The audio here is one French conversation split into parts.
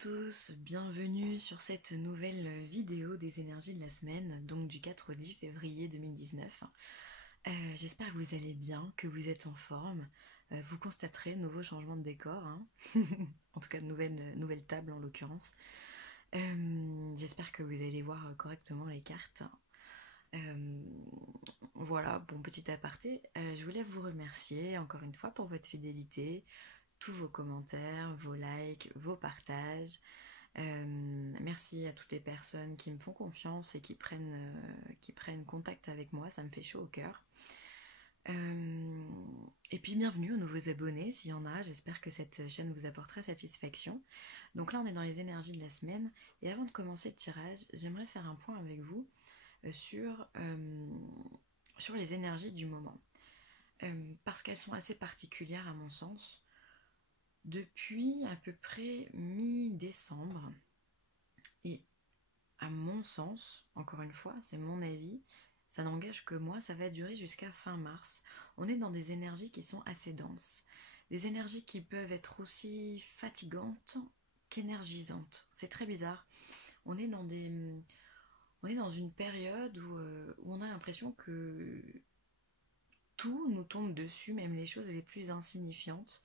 tous, bienvenue sur cette nouvelle vidéo des énergies de la semaine, donc du 4 au 10 février 2019. J'espère que vous allez bien, que vous êtes en forme. Vous constaterez nouveau changement de décor, hein. En tout cas de nouvelle table en l'occurrence. J'espère que vous allez voir correctement les cartes. Voilà, bon petit aparté, je voulais vous remercier encore une fois pour votre fidélité, tous vos commentaires, vos likes, vos partages. Merci à toutes les personnes qui me font confiance et qui prennent contact avec moi, ça me fait chaud au cœur. Et puis bienvenue aux nouveaux abonnés s'il y en a, j'espère que cette chaîne vous apportera satisfaction. Donc là on est dans les énergies de la semaine et avant de commencer le tirage, j'aimerais faire un point avec vous sur les énergies du moment. Parce qu'elles sont assez particulières à mon sens. Depuis à peu près mi-décembre, et à mon sens, encore une fois, c'est mon avis, ça n'engage que moi, ça va durer jusqu'à fin mars. On est dans des énergies qui sont assez denses, des énergies qui peuvent être aussi fatigantes qu'énergisantes. C'est très bizarre. On est dans une période où on a l'impression que tout nous tombe dessus, même les choses les plus insignifiantes.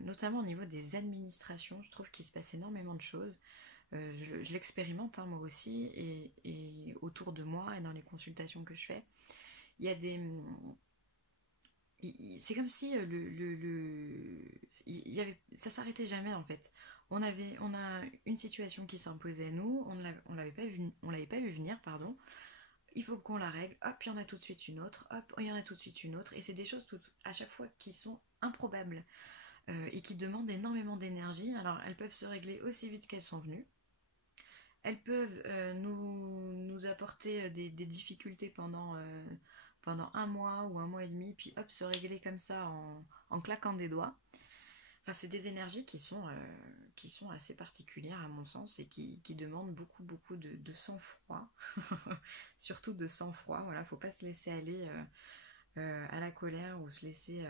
Notamment au niveau des administrations, je trouve qu'il se passe énormément de choses. Je l'expérimente moi aussi, et autour de moi et dans les consultations que je fais, il y a des... C'est comme si ça s'arrêtait jamais en fait. On a une situation qui s'imposait à nous, on l'avait pas vu venir, pardon. Il faut qu'on la règle, hop, il y en a tout de suite une autre, hop, il y en a tout de suite une autre, et c'est des choses à chaque fois qui sont improbables. Et qui demandent énormément d'énergie. Alors elles peuvent se régler aussi vite qu'elles sont venues. Elles peuvent nous apporter des difficultés pendant un mois ou un mois et demi, puis hop, se régler comme ça en claquant des doigts. Enfin, c'est des énergies qui sont assez particulières à mon sens et qui demandent beaucoup de sang-froid. Surtout de sang-froid, voilà, faut pas se laisser aller à la colère ou se laisser...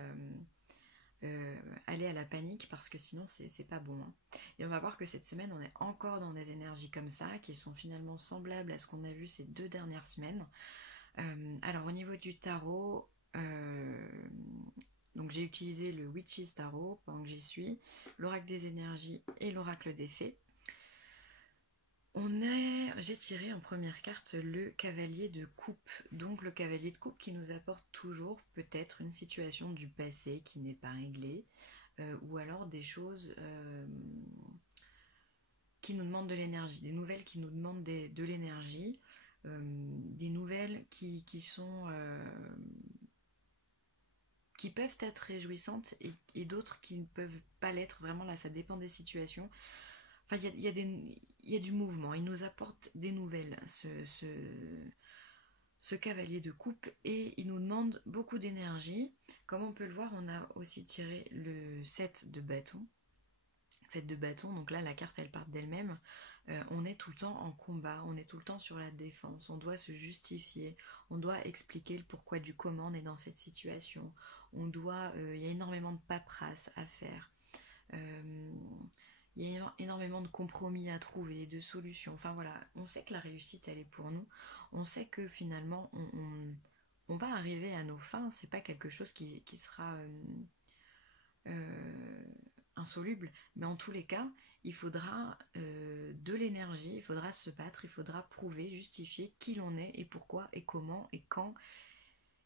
aller à la panique parce que sinon c'est pas bon, hein. Et on va voir que cette semaine on est encore dans des énergies comme ça qui sont finalement semblables à ce qu'on a vu ces 2 dernières semaines. Alors au niveau du tarot, donc j'ai utilisé le Witch's Tarot pendant que j'y suis, l'oracle des énergies et l'oracle des fées. J'ai tiré en première carte le cavalier de coupe. Donc le cavalier de coupe qui nous apporte toujours peut-être une situation du passé qui n'est pas réglée, ou alors des choses qui nous demandent de l'énergie, des nouvelles qui nous demandent de l'énergie, des nouvelles qui peuvent être réjouissantes et d'autres qui ne peuvent pas l'être. Vraiment là ça dépend des situations. Enfin, il y a du mouvement, il nous apporte des nouvelles, ce cavalier de coupe, et il nous demande beaucoup d'énergie. Comme on peut le voir, on a aussi tiré le 7 de bâton. 7 de bâton, donc là la carte elle part d'elle-même. On est tout le temps en combat, on est tout le temps sur la défense, on doit se justifier, on doit expliquer le pourquoi du comment on est dans cette situation. Il y a énormément de paperasse à faire. Il y a énormément de compromis à trouver, de solutions. Enfin voilà, on sait que la réussite elle est pour nous. On sait que finalement on va arriver à nos fins. C'est pas quelque chose qui sera insoluble. Mais en tous les cas, il faudra de l'énergie, il faudra se battre, il faudra prouver, justifier qui l'on est et pourquoi et comment et quand.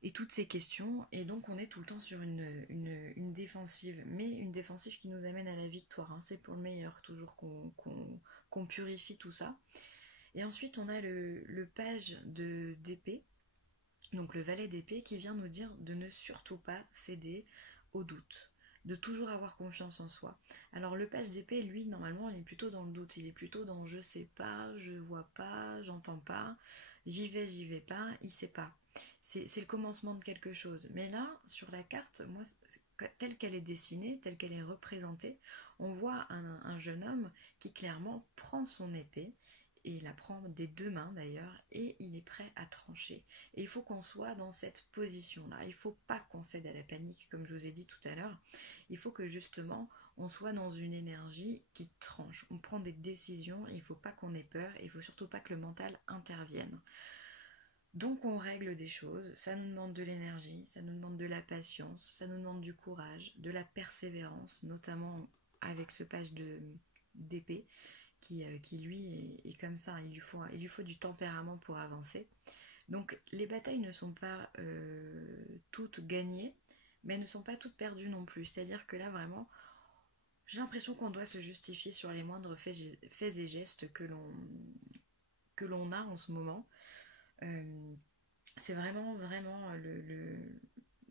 Et toutes ces questions, et donc on est tout le temps sur une défensive, mais une défensive qui nous amène à la victoire, hein. C'est pour le meilleur, toujours qu'on purifie tout ça. Et ensuite on a le page d'épée, donc le valet d'épée, qui vient nous dire de ne surtout pas céder au doute, de toujours avoir confiance en soi. Alors le page d'épée, lui, normalement, il est plutôt dans le doute, il est plutôt dans je sais pas, je vois pas, j'entends pas, j'y vais pas, il sait pas. C'est le commencement de quelque chose. Mais là, sur la carte, moi, telle qu'elle est dessinée, telle qu'elle est représentée, on voit un jeune homme qui clairement prend son épée, et il la prend des 2 mains d'ailleurs, et il est prêt à trancher. Et il faut qu'on soit dans cette position-là. Il ne faut pas qu'on cède à la panique, comme je vous ai dit tout à l'heure. Il faut que justement on soit dans une énergie qui tranche. On prend des décisions, il ne faut pas qu'on ait peur, il ne faut surtout pas que le mental intervienne. Donc on règle des choses, ça nous demande de l'énergie, ça nous demande de la patience, ça nous demande du courage, de la persévérance, notamment avec ce page d'épée qui lui est comme ça, il lui faut du tempérament pour avancer. Donc les batailles ne sont pas toutes gagnées, mais elles ne sont pas toutes perdues non plus. C'est-à-dire que là vraiment, j'ai l'impression qu'on doit se justifier sur les moindres faits et gestes que l'on a en ce moment. C'est vraiment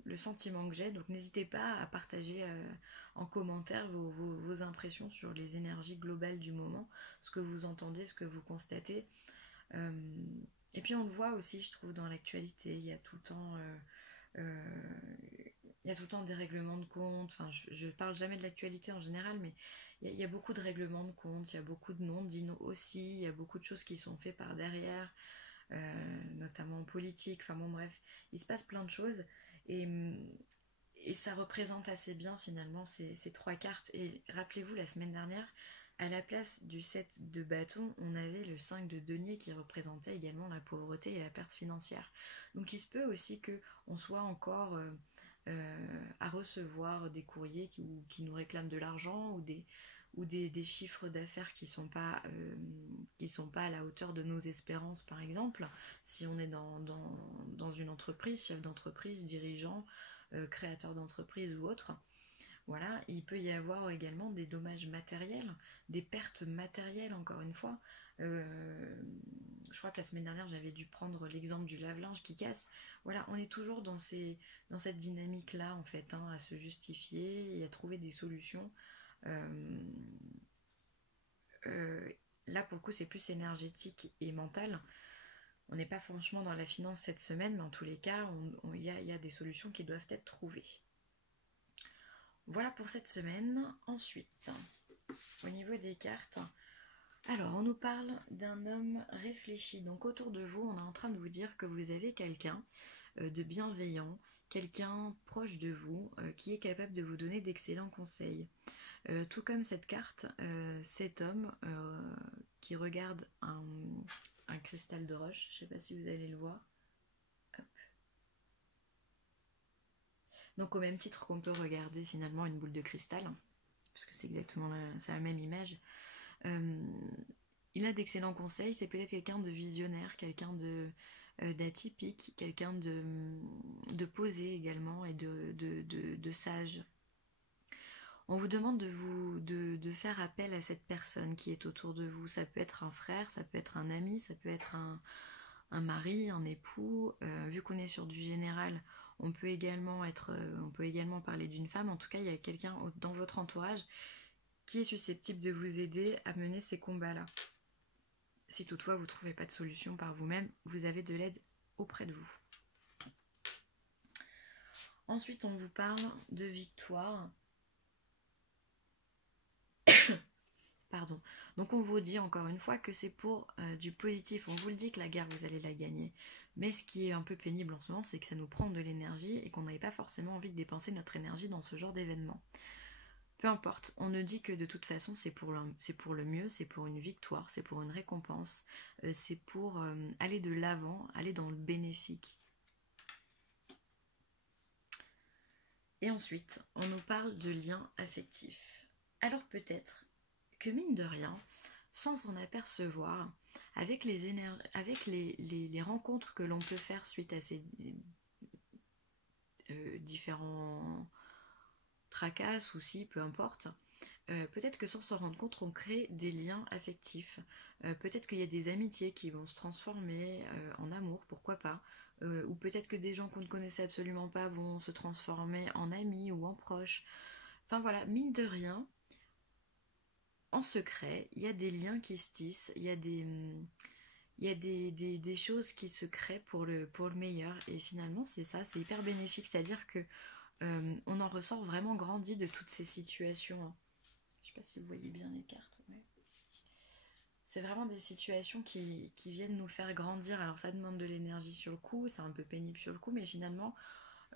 le sentiment que j'ai. Donc n'hésitez pas à partager en commentaire vos impressions sur les énergies globales du moment, ce que vous entendez, ce que vous constatez. Et puis on le voit aussi, je trouve, dans l'actualité, il y a tout le temps... il y a tout le temps des règlements de compte, enfin je parle jamais de l'actualité en général, mais il y a beaucoup de règlements de compte, il y a beaucoup de non-dits aussi, il y a beaucoup de choses qui sont faites par derrière, notamment en politique, enfin bon bref, il se passe plein de choses et, et ça représente assez bien finalement ces trois cartes. Et rappelez-vous, la semaine dernière, à la place du 7 de bâton, on avait le 5 de denier qui représentait également la pauvreté et la perte financière. Donc il se peut aussi qu'on soit encore à recevoir des courriers qui nous réclament de l'argent ou des chiffres d'affaires qui sont pas à la hauteur de nos espérances, par exemple. Si on est dans une entreprise, chef d'entreprise, dirigeant, créateur d'entreprise ou autre, voilà, il peut y avoir également des dommages matériels, des pertes matérielles, encore une fois. Je crois que la semaine dernière, j'avais dû prendre l'exemple du lave-linge qui casse. Voilà, on est toujours dans cette dynamique-là, en fait, hein, à se justifier et à trouver des solutions. Là, pour le coup, c'est plus énergétique et mental. On n'est pas franchement dans la finance cette semaine, mais en tous les cas, il y a des solutions qui doivent être trouvées. Voilà pour cette semaine. Ensuite, au niveau des cartes, alors on nous parle d'un homme réfléchi. Donc autour de vous, on est en train de vous dire que vous avez quelqu'un de bienveillant, quelqu'un proche de vous qui est capable de vous donner d'excellents conseils. Tout comme cette carte, cet homme qui regarde un cristal de roche, je ne sais pas si vous allez le voir. Hop. Donc au même titre qu'on peut regarder finalement une boule de cristal, parce que c'est exactement la même image. Il a d'excellents conseils, c'est peut-être quelqu'un de visionnaire, quelqu'un d'atypique, quelqu'un de posé également et de sage. On vous demande de faire appel à cette personne qui est autour de vous. Ça peut être un frère, ça peut être un ami, ça peut être un mari, un époux. Vu qu'on est sur du général, on peut également parler d'une femme. En tout cas, il y a quelqu'un dans votre entourage qui est susceptible de vous aider à mener ces combats-là. Si toutefois vous ne trouvez pas de solution par vous-même, vous avez de l'aide auprès de vous. Ensuite, on vous parle de victoire. Pardon. Donc on vous dit encore une fois que c'est pour du positif. On vous le dit que la guerre, vous allez la gagner. Mais ce qui est un peu pénible en ce moment, c'est que ça nous prend de l'énergie et qu'on n'avait pas forcément envie de dépenser notre énergie dans ce genre d'événement. Peu importe, on ne dit que de toute façon c'est pour le mieux, c'est pour une victoire, c'est pour une récompense, c'est pour aller de l'avant, aller dans le bénéfique. Et ensuite, on nous parle de liens affectifs. Alors peut-être que mine de rien, sans s'en apercevoir, avec les rencontres que l'on peut faire suite à ces différents tracas, soucis, peu importe, peut-être que sans s'en rendre compte, on crée des liens affectifs. Peut-être qu'il y a des amitiés qui vont se transformer en amour, pourquoi pas. Ou peut-être que des gens qu'on ne connaissait absolument pas vont se transformer en amis ou en proches. Enfin voilà, mine de rien, en secret, il y a des liens qui se tissent, il y a des choses qui se créent pour le meilleur. Et finalement, c'est ça, c'est hyper bénéfique. C'est-à-dire que on en ressort vraiment grandi de toutes ces situations. Je sais pas si vous voyez bien les cartes. Ouais. C'est vraiment des situations qui viennent nous faire grandir. Alors ça demande de l'énergie sur le coup, c'est un peu pénible sur le coup, mais finalement,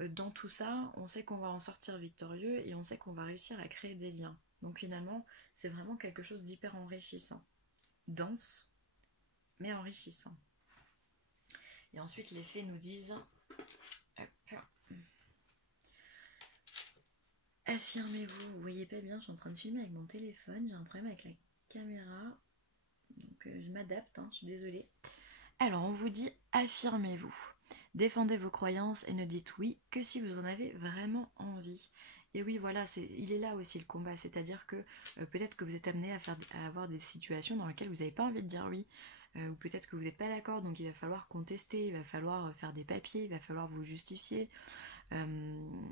dans tout ça, on sait qu'on va en sortir victorieux et on sait qu'on va réussir à créer des liens. Donc finalement, c'est vraiment quelque chose d'hyper enrichissant. Dense, mais enrichissant. Et ensuite, les fées nous disent... Hop. Affirmez-vous. Vous voyez pas bien, je suis en train de filmer avec mon téléphone. J'ai un problème avec la caméra. Donc je m'adapte, je suis désolée. Alors, on vous dit affirmez-vous. Défendez vos croyances et ne dites oui que si vous en avez vraiment envie. Et oui, voilà, il est là aussi le combat. C'est-à-dire que peut-être que vous êtes amené à avoir des situations dans lesquelles vous n'avez pas envie de dire oui. Ou peut-être que vous n'êtes pas d'accord, donc il va falloir contester, il va falloir faire des papiers, il va falloir vous justifier.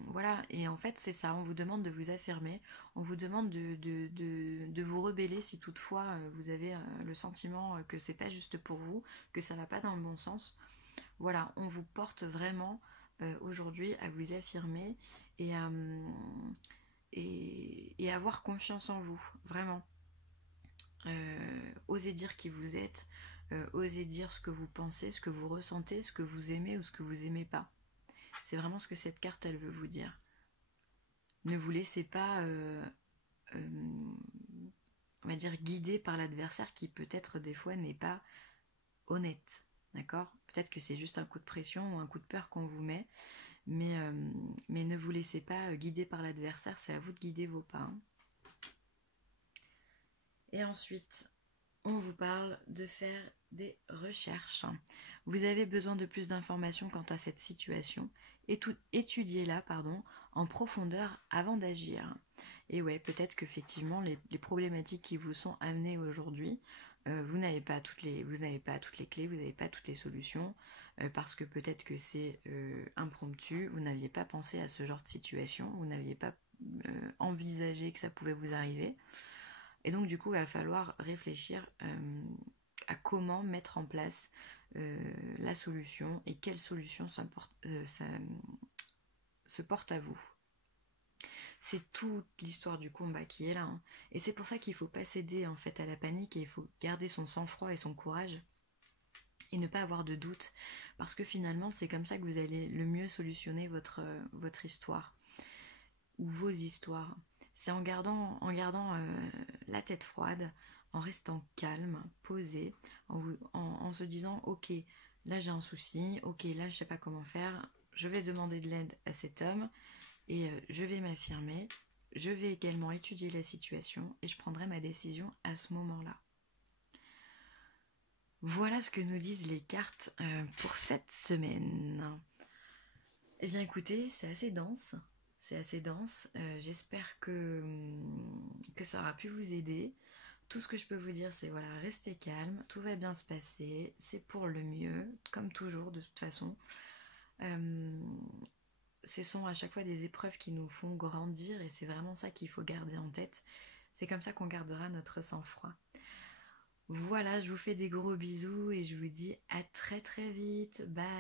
Voilà, et en fait c'est ça, on vous demande de vous affirmer, on vous demande de vous rebeller si toutefois vous avez le sentiment que c'est pas juste pour vous, que ça va pas dans le bon sens. Voilà, on vous porte vraiment aujourd'hui à vous affirmer et à avoir confiance en vous, vraiment. Osez dire qui vous êtes, osez dire ce que vous pensez, ce que vous ressentez, ce que vous aimez ou ce que vous aimez pas. C'est vraiment ce que cette carte, elle veut vous dire. Ne vous laissez pas, on va dire, guider par l'adversaire qui peut-être des fois n'est pas honnête. D'accord ? Peut-être que c'est juste un coup de pression ou un coup de peur qu'on vous met, mais ne vous laissez pas guider par l'adversaire, c'est à vous de guider vos pas. Et ensuite, on vous parle de faire des recherches. Vous avez besoin de plus d'informations quant à cette situation. Étudiez-la en profondeur avant d'agir. Et ouais, peut-être qu'effectivement, les problématiques qui vous sont amenées aujourd'hui, vous n'avez pas toutes les clés, vous n'avez pas toutes les solutions, parce que peut-être que c'est impromptu, vous n'aviez pas pensé à ce genre de situation, vous n'aviez pas envisagé que ça pouvait vous arriver. Et donc du coup, il va falloir réfléchir à comment mettre en place la solution et quelle solution ça se porte à vous. C'est toute l'histoire du combat qui est là. Et c'est pour ça qu'il ne faut pas céder en fait à la panique et il faut garder son sang-froid et son courage et ne pas avoir de doute. Parce que finalement, c'est comme ça que vous allez le mieux solutionner votre histoire ou vos histoires. C'est en gardant la tête froide, en restant calme, posé, en se disant ok, là j'ai un souci, ok, là je sais pas comment faire, je vais demander de l'aide à cet homme et je vais m'affirmer, je vais également étudier la situation et je prendrai ma décision à ce moment-là. Voilà ce que nous disent les cartes pour cette semaine. Eh bien écoutez, c'est assez dense. J'espère que ça aura pu vous aider. Tout ce que je peux vous dire, c'est voilà, restez calme, tout va bien se passer, c'est pour le mieux, comme toujours de toute façon. Ce sont à chaque fois des épreuves qui nous font grandir et c'est vraiment ça qu'il faut garder en tête. C'est comme ça qu'on gardera notre sang-froid. Voilà, je vous fais des gros bisous et je vous dis à très très vite. Bye.